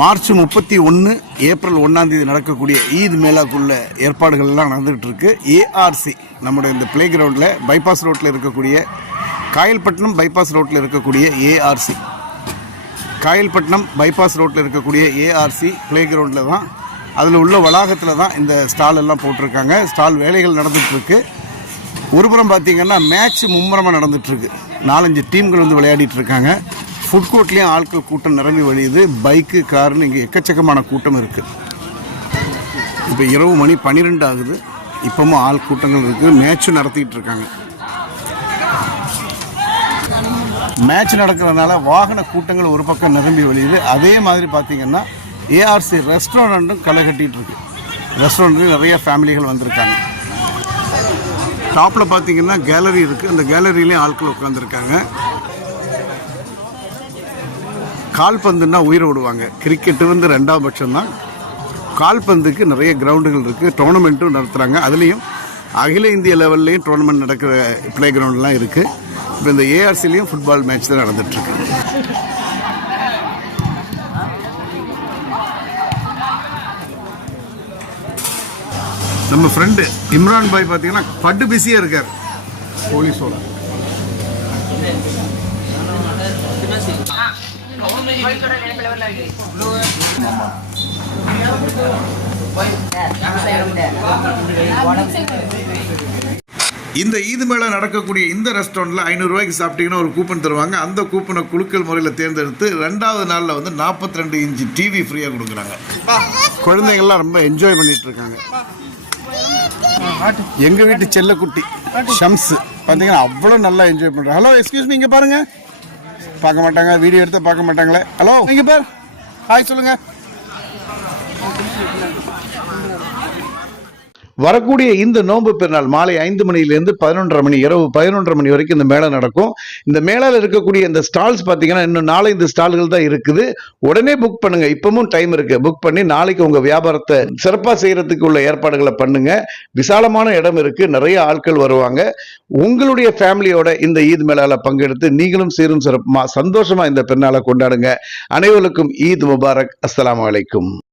March 31 April 1ஆம் தேதி நடக்கக்கூடிய ஈத் மேளாக்குள்ள ஏற்பாடுகள் எல்லாம் நடந்துகிட்டு இருக்கு. ஏஆர்சி நம்முடைய இந்த பிளே கிரவுண்டில் பைபாஸ் ரோட்டில் இருக்கக்கூடிய காயல்பட்டினம் பைபாஸ் ரோட்டில் இருக்கக்கூடிய ஏஆர்சி காயல்பட்டினம் பைபாஸ் ரோட்டில் இருக்கக்கூடிய ஏஆர்சி பிளே கிரவுண்டில் தான், அதில் உள்ள வளாகத்தில் தான் இந்த ஸ்டால் எல்லாம் போட்டிருக்காங்க. ஸ்டால் வேலைகள் நடந்துகிட்ருக்கு. ஒரு புறம் பார்த்திங்கன்னா மேட்ச் மும்முரமாக நடந்துகிட்ருக்கு. 4-5 டீம்கள் வந்து விளையாடிட்டு இருக்காங்க. ஃபுட் கோர்ட்லேயும் ஆட்கள் கூட்டம் நிரம்பி வழியுது. பைக்கு காருன்னு இங்கே எக்கச்சக்கமான கூட்டம் இருக்குது. இப்போ இரவு மணி 12 ஆகுது. இப்போவும் ஆள் கூட்டங்கள் இருக்குது. மேட்ச்சும் நடத்திக்கிட்டு இருக்காங்க. மேட்ச் நடக்கிறதுனால வாகன கூட்டங்கள் ஒரு பக்கம் நிரம்பி வழியுது. அதே மாதிரி பார்த்திங்கன்னா ஏஆர்சி ரெஸ்டாரண்ட்டும் களை கட்டிகிட்டு இருக்கு. ரெஸ்டாரண்ட்லேயும் நிறைய ஃபேமிலிகள் வந்திருக்காங்க. டாப்பில் பார்த்திங்கன்னா கேலரி இருக்குது. அந்த கேலரியிலையும் ஆட்கள் உட்காந்துருக்காங்க. கால்பந்துன்னா உயிரை விடுவாங்க. கிரிக்கெட்டு வந்து 2ஆம் பட்சம் தான். கால்பந்துக்கு நிறைய கிரவுண்டுகள் இருக்குது. டோர்னமெண்ட்டும் நடத்துகிறாங்க. அதுலேயும் அகில இந்திய லெவல்லையும் டோர்னமெண்ட் நடக்கிற பிளே கிரவுண்ட்லாம் இருக்குது. இப்போ இந்த ஏஆர்சிலையும் ஃபுட்பால் மேட்ச் தான் நடந்துகிட்ருக்கு. நம்ம ஃப்ரெண்டு இம்ரான் பாய் பார்த்தீங்கன்னா பட்டு பிஸியாக இருக்கார் போலீஸோட. இந்த ஈது மேளா நடக்கக்கூடிய இந்த ரெஸ்டாரண்ட்டில் 500 ரூபாய்க்கு சாப்பிட்டீங்கன்னா ஒரு கூப்பன் தருவாங்க. அந்த கூப்பனை குலுக்கல் முறையில் தேர்ந்தெடுத்து 2வது நாளில் வந்து 42 இன்ச்சு டிவி ஃப்ரீயாக கொடுக்குறாங்க. குழந்தைங்கள்லாம் ரொம்ப என்ஜாய் பண்ணிட்டு இருக்காங்க. எங்கள் வீட்டு செல்லக்குட்டி ஷம்ஸ் பார்த்தீங்கன்னா அவ்வளோ நல்லா என்ஜாய் பண்ணுறாங்க. ஹலோ எக்ஸ்கியூஸ் மீ, இங்கே பாருங்கள். பார்க்க மாட்டாங்க, வீடியோ எடுத்து பார்க்க மாட்டாங்களே. ஹலோ இங்கே பார், ஹாய் சொல்லுங்கள். வரக்கூடிய இந்த நோன்பு பெருநாள் மாலை 5 மணிலேருந்து 11:30 மணி, இரவு 11:30 மணி வரைக்கும் இந்த மேளா நடக்கும். இந்த மேளாவில் இருக்கக்கூடிய இந்த ஸ்டால்ஸ் பார்த்தீங்கன்னா இன்னும் 4-5 ஸ்டால்கள் தான் இருக்குது. உடனே புக் பண்ணுங்க. இப்பவும் டைம் இருக்கு. புக் பண்ணி நாளைக்கு உங்க வியாபாரத்தை சிறப்பாக செய்யறதுக்கு உள்ள ஏற்பாடுகளை பண்ணுங்க. விசாலமான இடம் இருக்கு. நிறைய ஆட்கள் வருவாங்க. உங்களுடைய ஃபேமிலியோட இந்த ஈத் மேளாவில் பங்கெடுத்து நீங்களும் சீரும் சிறப்புமா சந்தோஷமா இந்த பெருநாளை கொண்டாடுங்க. அனைவருக்கும் ஈத் முபாரக். அஸ்ஸலாமு அலைக்கும்.